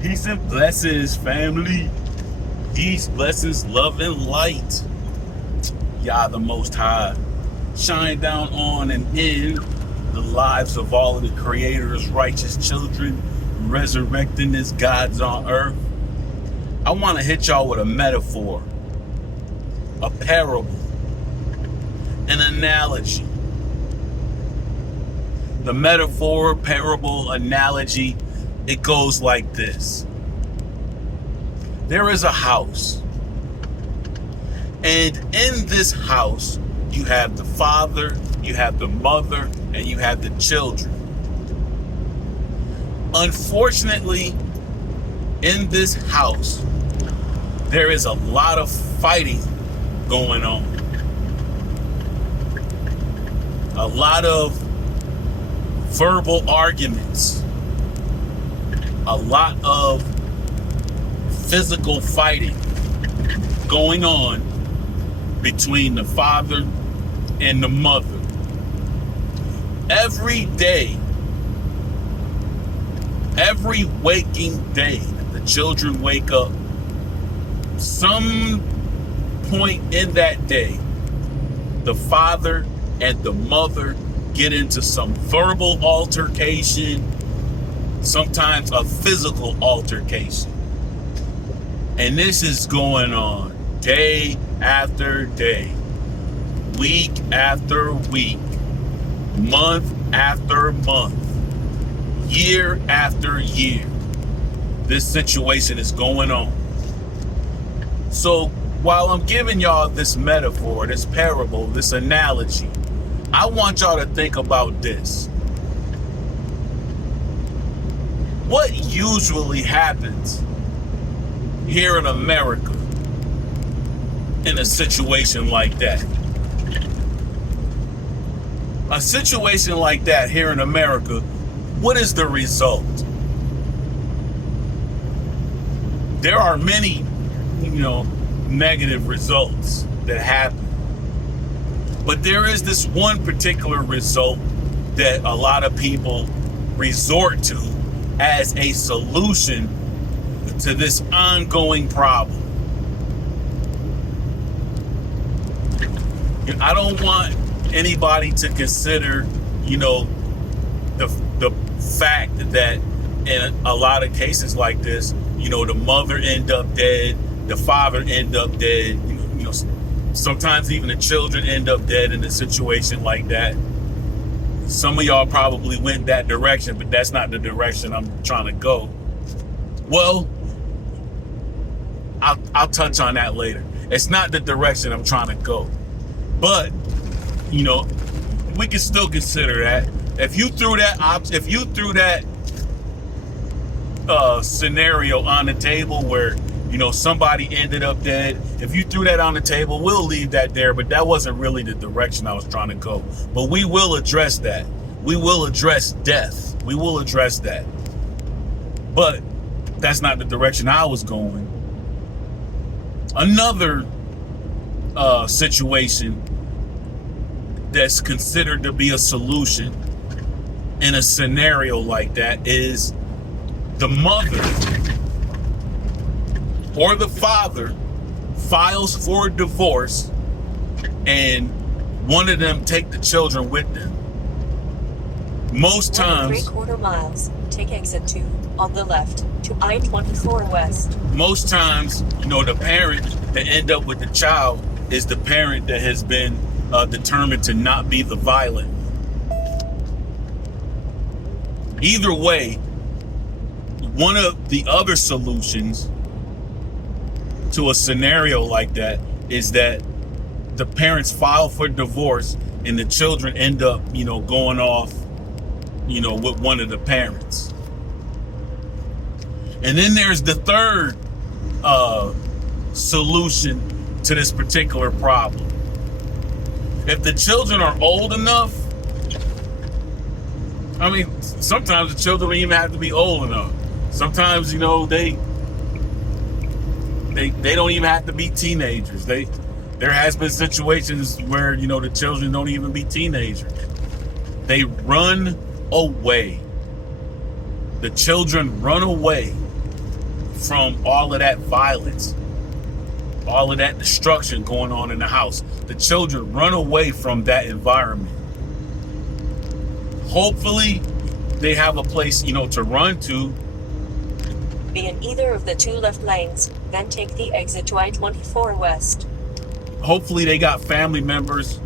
Peace and blessings, family. Peace, blessings, love, and light. Yah, the Most High, shine down on and in the lives of all of the Creator's righteous children, resurrecting as gods on earth. I want to hit y'all with a metaphor, a parable, an analogy. The metaphor, parable, analogy, it goes like this. There is a house, and in this house, you have the father, you have the mother, and you have the children. Unfortunately, in this house, there is a lot of fighting going on. A lot of verbal arguments. A lot of physical fighting going on between the father and the mother. Every day, every waking day, the children wake up. Some point in that day, the father and the mother get into some verbal altercation, sometimes a physical altercation. And this is going on day after day, week after week, month after month, year after year. This situation is going on. So while I'm giving y'all this metaphor, this parable, this analogy, I want y'all to think about this. What usually happens here in America in a situation like that? A situation like that here in America, what is the result? There are many, negative results that happen. But there is this one particular result that a lot of people resort to as a solution to this ongoing problem. I don't want anybody to consider, the fact that in a lot of cases like this, the mother end up dead, the father end up dead, sometimes even the children end up dead in a situation like that. Some of y'all probably went that direction, but that's not the direction I'm trying to go. Well, I'll touch on that later. It's not the direction I'm trying to go. But, we can still consider that. If you threw that scenario on the table where, somebody ended up dead, if you threw that on the table, we'll leave that there, but that wasn't really the direction I was trying to go. But we will address that. We will address death. We will address that. But that's not the direction I was going. Another situation that's considered to be a solution in a scenario like that is the mother or the father files for divorce and one of them take the children with them. Most times, 3/4 miles, take exit 2 on the left to I-24 West. Most times, the parent that end up with the child is the parent that has been determined to not be the violent. Either way, one of the other solutions to a scenario like that is that the parents file for divorce and the children end up, going off, with one of the parents. And then there's the third solution to this particular problem. If the children are old enough, sometimes the children don't even have to be old enough. Sometimes, they don't even have to be teenagers. There has been situations where, the children don't even be teenagers. They run away. The children run away from all of that violence, all of that destruction going on in the house. The children run away from that environment. Hopefully, they have a place, to run to. Be in either of the 2 left lanes, then take the exit to I-24 West. Hopefully, they got family members,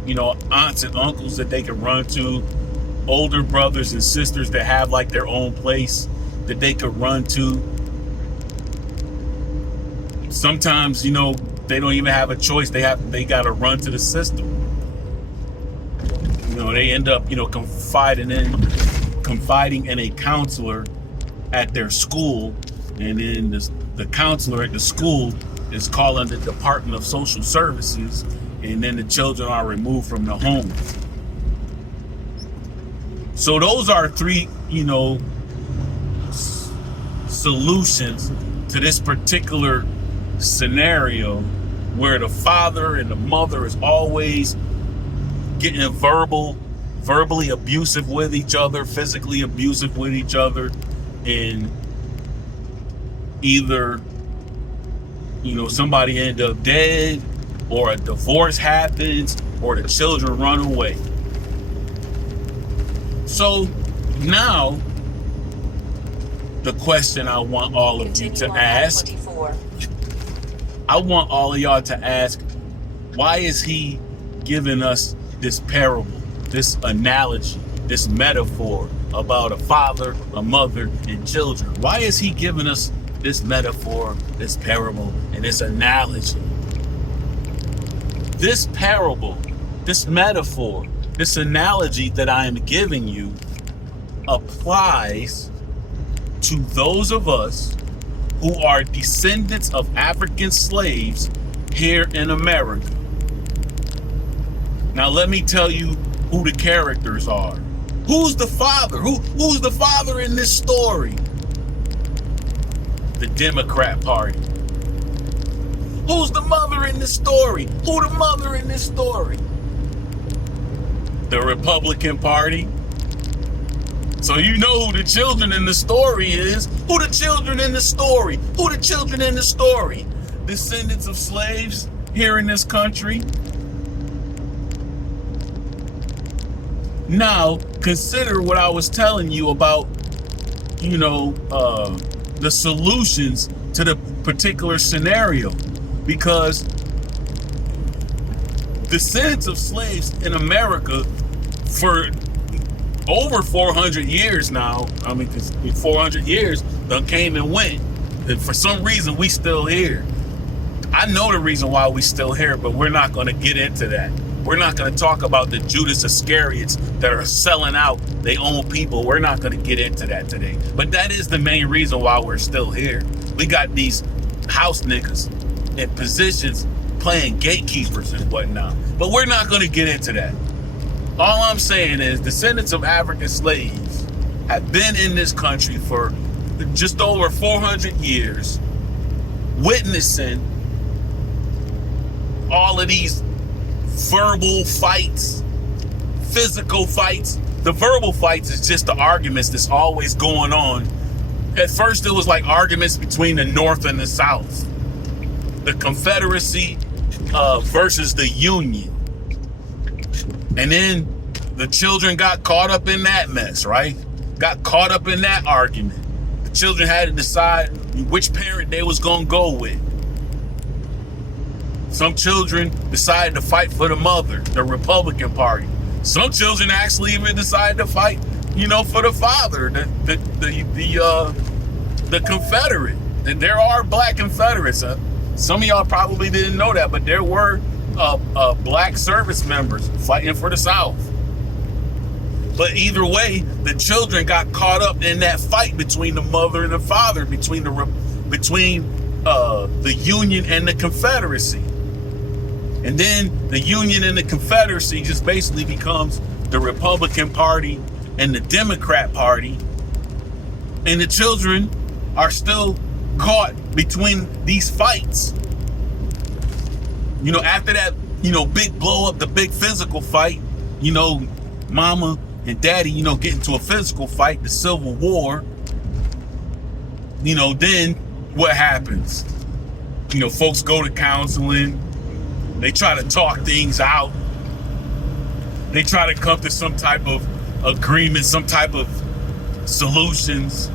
aunts and uncles that they can run to, older brothers and sisters that have like their own place that they could run to. Sometimes, they don't even have a choice. They got to run to the system. They end up, confiding in a counselor at their school, and then the counselor at the school is calling the Department of Social Services, and then the children are removed from the home. So those are 3, solutions to this particular scenario, where the father and the mother is always getting verbally abusive with each other, physically abusive with each other, and either somebody end up dead, or a divorce happens, or the children run away. So now the question I want all of you to ask, I want all of y'all to ask, why is he giving us this parable, this analogy, this metaphor about a father, a mother, and children? Why is he giving us this metaphor, this parable, and this analogy? This parable, this metaphor, this analogy that I am giving you applies to those of us who are descendants of African slaves here in America. Now let me tell you who the characters are. Who's the father? Who's the father in this story? The Democrat Party. Who's the mother in this story? Who the mother in this story? The Republican Party. So you know who the children in the story is. Who the children in the story? Who the children in the story? Descendants of slaves here in this country. Now, consider what I was telling you about, the solutions to the particular scenario. Because descendants of slaves in America for over 400 years now, because 400 years done came and went, and for some reason we still here. I know the reason why we still here, but we're not going to get into that. We're not going to talk about the Judas Iscariots that are selling out their own people. We're not going to get into that today. But that is the main reason why we're still here. We got these house niggas in positions playing gatekeepers and whatnot. But we're not going to get into that. All I'm saying is descendants of African slaves have been in this country for just over 400 years, witnessing all of these verbal fights, physical fights. The verbal fights is just the arguments that's always going on. At first it was like arguments between the North and the South, the Confederacy versus the Union. And then the children got caught up in that mess, right? Got caught up in that argument. The children had to decide which parent they was gonna go with. Some children decided to fight for the mother, the Republican Party. Some children actually even decided to fight, for the father, the Confederate. And there are black Confederates. Some of y'all probably didn't know that, but there were black service members fighting for the South. But either way, the children got caught up in that fight between the mother and the father, between the Union and the Confederacy. And then the Union and the Confederacy just basically becomes the Republican Party and the Democrat Party. And the children are still caught between these fights. After that, big blow up, the big physical fight, mama and daddy, get into a physical fight, the Civil War. Then what happens? Folks go to counseling. They try to talk things out. They try to come to some type of agreement, some type of solutions.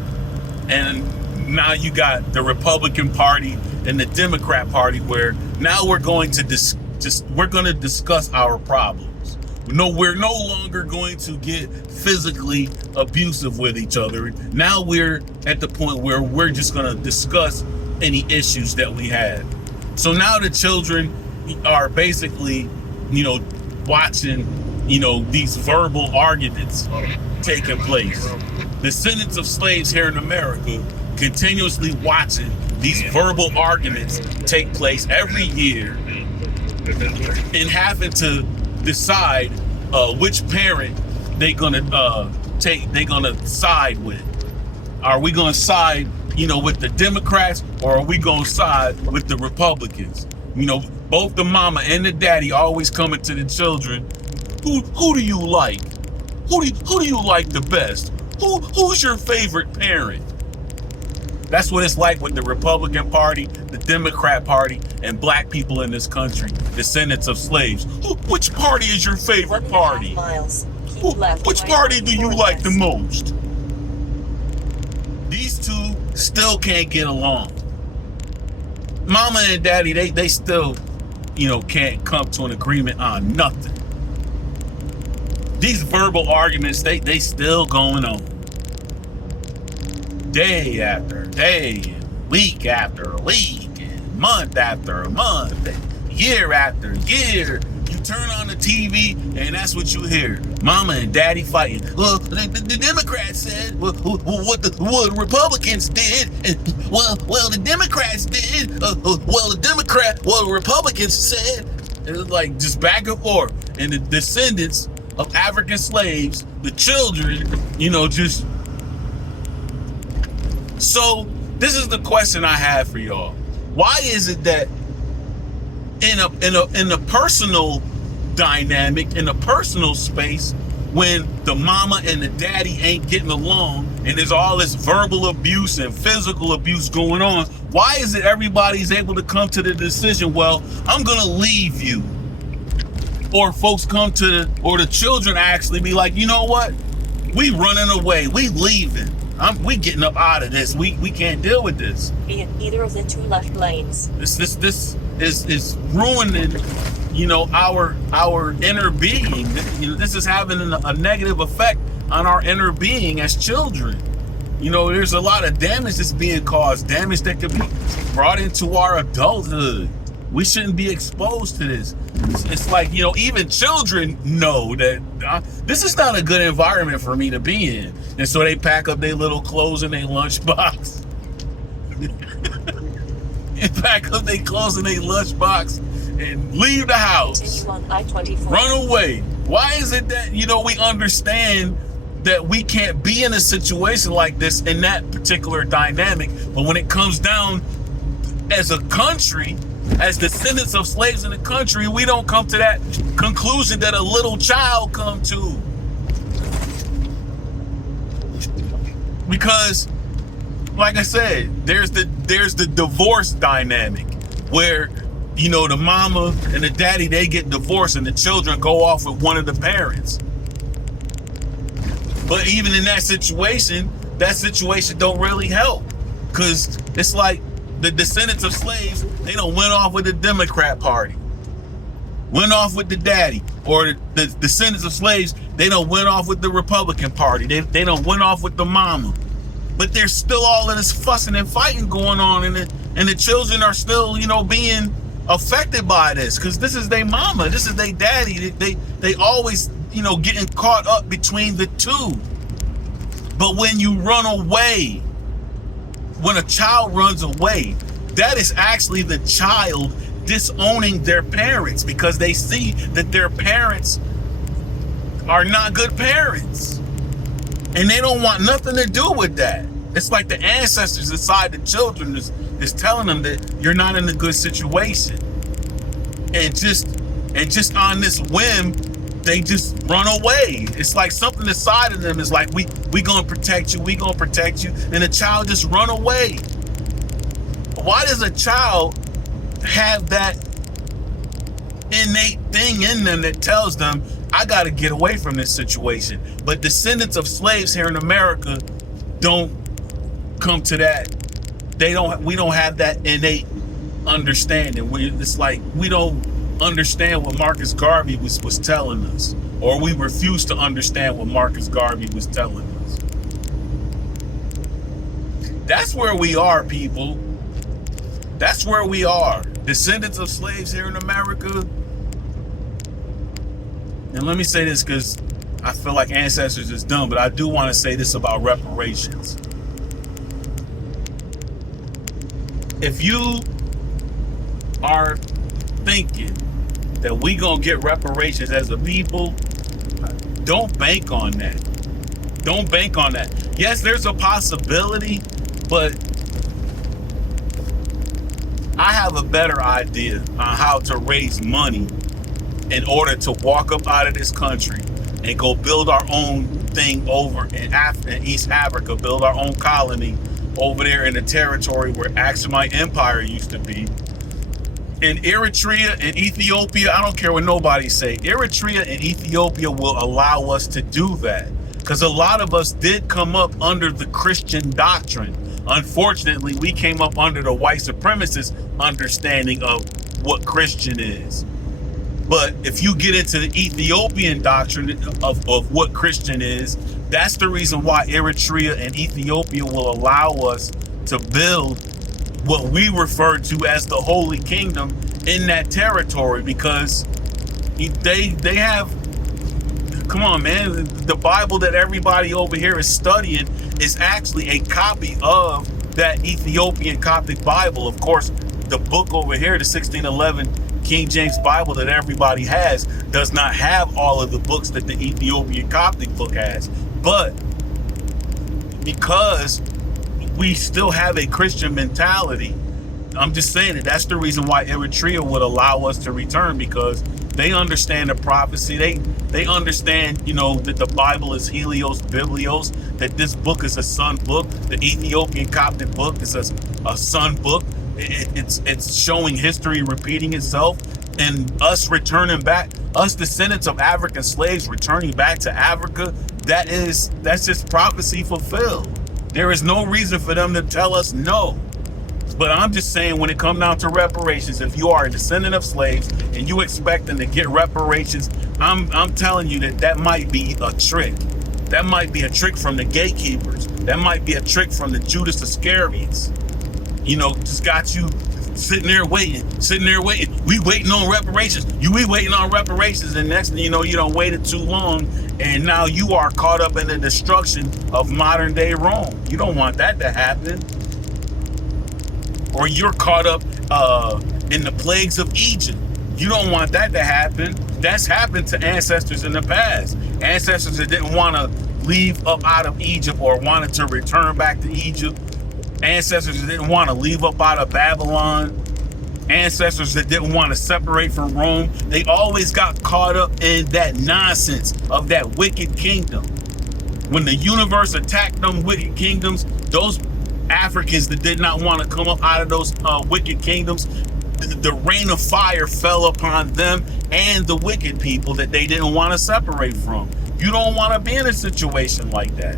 And now you got the Republican Party and the Democrat Party, where now we're going to discuss our problems. No, we're no longer going to get physically abusive with each other. Now we're at the point where we're just going to discuss any issues that we have. So now the children are basically, watching, these verbal arguments taking place. Descendants of slaves here in America continuously watching these verbal arguments take place every year and having to decide which parent they're gonna side with. Are we gonna side, with the Democrats, or are we gonna side with the Republicans? Both the mama and the daddy always coming to the children. Who do you like? Who do you like the best? Who's your favorite parent? That's what it's like with the Republican Party, the Democrat Party, and black people in this country, descendants of slaves. Which party is your favorite party? Which party do you like the most? These two still can't get along. Mama and daddy, they still, can't come to an agreement on nothing. These verbal arguments, they still going on. Day after day, week after week, and month after month, and year after year. You turn on the TV, and that's what you hear. Mama and daddy fighting. Well, the Democrats said, what the Republicans did, and the Democrats did, the Republicans said. It was like just back and forth. And the descendants of African slaves, the children, just. So this is the question I have for y'all. Why is it that in a personal dynamic, in a personal space, when the mama and the daddy ain't getting along and there's all this verbal abuse and physical abuse going on, why is it everybody's able to come to the decision, well, I'm gonna leave you? Or folks come to or the children actually be like, you know what? We running away, we leaving. We getting up out of this. We can't deal with this. Be in either of the two left lanes. This is ruining, our inner being. This is having a negative effect on our inner being as children. There's a lot of damage that's being caused, damage that could be brought into our adulthood. We shouldn't be exposed to this. It's like, even children know that this is not a good environment for me to be in. And so they pack up their little clothes in their lunchbox. And pack up their clothes in their lunchbox and leave the house. Continue on I-24. Run away. Why is it that, we understand that we can't be in a situation like this in that particular dynamic, but when it comes down as a country, as descendants of slaves in the country, we don't come to that conclusion that a little child come to. Because, like I said, there's the divorce dynamic where, the mama and the daddy, they get divorced and the children go off with one of the parents. But even in that situation don't really help. Because it's like, the descendants of slaves, they done went off with the Democrat Party, went off with the daddy, or the descendants of slaves, they done went off with the Republican Party, they done went off with the mama. But there's still all of this fussing and fighting going on, and the children are still, being affected by this, because this is their mama, this is their daddy. They always, getting caught up between the two. But when you run away, when a child runs away, that is actually the child disowning their parents, because they see that their parents are not good parents. And they don't want nothing to do with that. It's like the ancestors inside the children is telling them that you're not in a good situation. And just on this whim, they just run away. It's like something inside of them is like, we gonna protect you, and the child just run away. Why does a child have that innate thing in them that tells them, I got to get away from this situation? But descendants of slaves here in America don't come to that. We don't have that innate understanding. It's like we don't understand what Marcus Garvey was telling us, or we refuse to understand what Marcus Garvey was telling us. That's where we are, people. That's where we are. Descendants of slaves here in America. And let me say this because I feel like Ancestors is done, but I do want to say this about reparations. If you are thinking that we gonna get reparations as a people, don't bank on that. Don't bank on that. Yes, there's a possibility, but I have a better idea on how to raise money in order to walk up out of this country and go build our own thing over in East Africa, build our own colony over there in the territory where Aksumite Empire used to be. In Eritrea and Ethiopia, I don't care what nobody say, Eritrea and Ethiopia will allow us to do that. Because a lot of us did come up under the Christian doctrine. Unfortunately, we came up under the white supremacist understanding of what Christian is. But if you get into the Ethiopian doctrine of what Christian is, that's the reason why Eritrea and Ethiopia will allow us to build what we refer to as the Holy Kingdom in that territory, because they have, come on, man, the Bible that everybody over here is studying is actually a copy of that Ethiopian Coptic Bible. Of course, the book over here, the 1611 King James Bible that everybody has, does not have all of the books that the Ethiopian Coptic book has. But because we still have a Christian mentality, I'm just saying that that's the reason why Eritrea would allow us to return, because they understand the prophecy. They understand, that the Bible is Helios Biblios, that this book is a son book. The Ethiopian Coptic book is a son book. It's showing history repeating itself, and us returning back, us descendants of African slaves returning back to Africa, that's just prophecy fulfilled. There is no reason for them to tell us no. But I'm just saying, when it comes down to reparations, if you are a descendant of slaves and you expect them to get reparations, I'm telling you that might be a trick. That might be a trick from the gatekeepers. That might be a trick from the Judas Iscariots. Just got you sitting there waiting. We waiting on reparations. We waiting on reparations. And next thing you know, you done waited too long. And now you are caught up in the destruction of modern day Rome. You don't want that to happen. Or you're caught up in the plagues of Egypt. You don't want that to happen. That's happened to ancestors in the past. Ancestors that didn't want to leave up out of Egypt or wanted to return back to Egypt. Ancestors that didn't want to leave up out of Babylon. Ancestors that didn't want to separate from Rome. They always got caught up in that nonsense of that wicked kingdom. When the universe attacked them wicked kingdoms, those Africans that did not want to come up out of those wicked kingdoms, the rain of fire fell upon them and the wicked people that they didn't want to separate from. You don't want to be in a situation like that.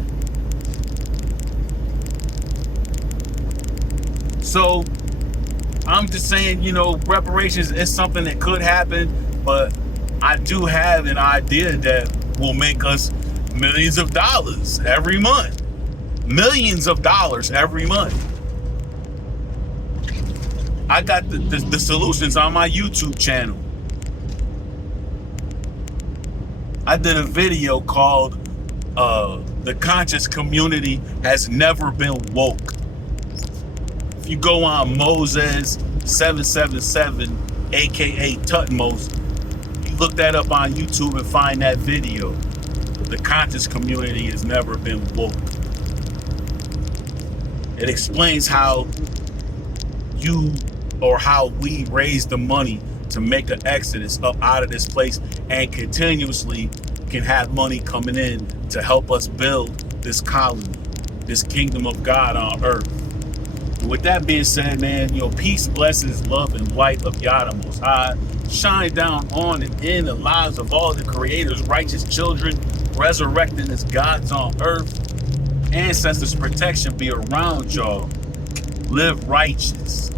So I'm just saying, reparations is something that could happen, but I do have an idea that will make us millions of dollars every month. Millions of dollars every month. I got the solutions on my YouTube channel. I did a video called The Conscious Community Has Never Been Woke. If you go on Moses 777, aka TuT-MoZe, you look that up on YouTube and find that video. The conscious community has never been woke. It explains how we raise the money to make an exodus up out of this place and continuously can have money coming in to help us build this colony, this kingdom of God on earth. With that being said, man, peace, blessings, love, and light of Yah the Most High shine down on and in the lives of all the Creator's righteous children, resurrecting as gods on earth. Ancestors' protection be around y'all. Live righteous.